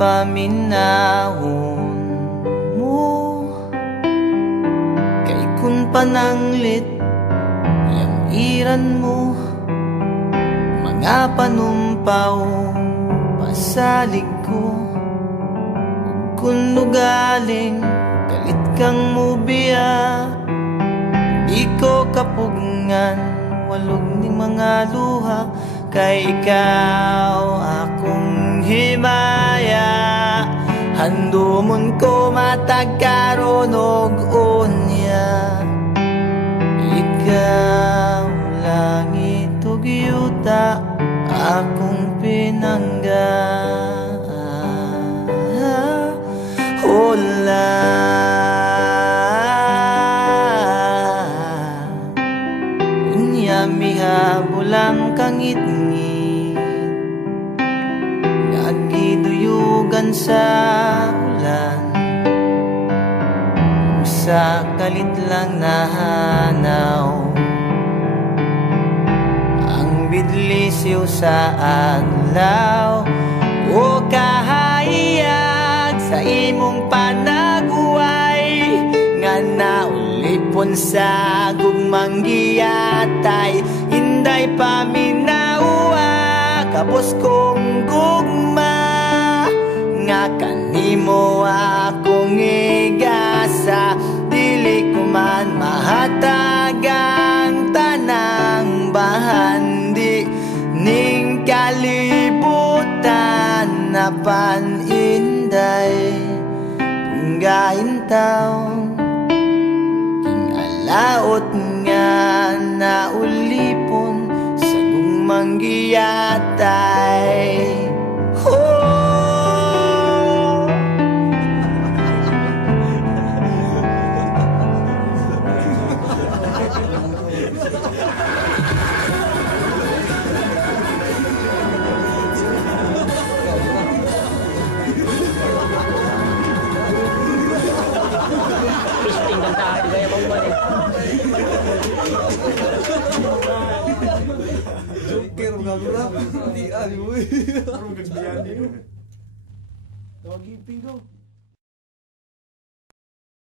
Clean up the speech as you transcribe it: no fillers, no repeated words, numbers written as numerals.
paminahon mo. Kay kun pananglit yang iran mo, mga panumpaw pasalig ko. Kun nugaling kalit kang mubiya, di ko kapugngan walog ni mga luha. Kay ikaw akong himaya, handumon ko matagkaron og unya. Ikaw langit ug yuta akong pinangga. Hola unya mihabulang kangit-ngit, nagiduyugan sa ulan. Sa kalit lang nahanaw ang bidlisiw sa adlaw. O kahayag sa imong panaguway, nga naulipon sa gugmang giyatay. Inday paminawa kapos kong gugma, nga kanimo akong igasa. Dili ko man mahatagang tanang bahandi ning kalibutan na paninday. Tunggain taong king alaot nga naulipon sa gugmang giyatay. Joker mga bro, hindi ali mo. Tawag iping ko.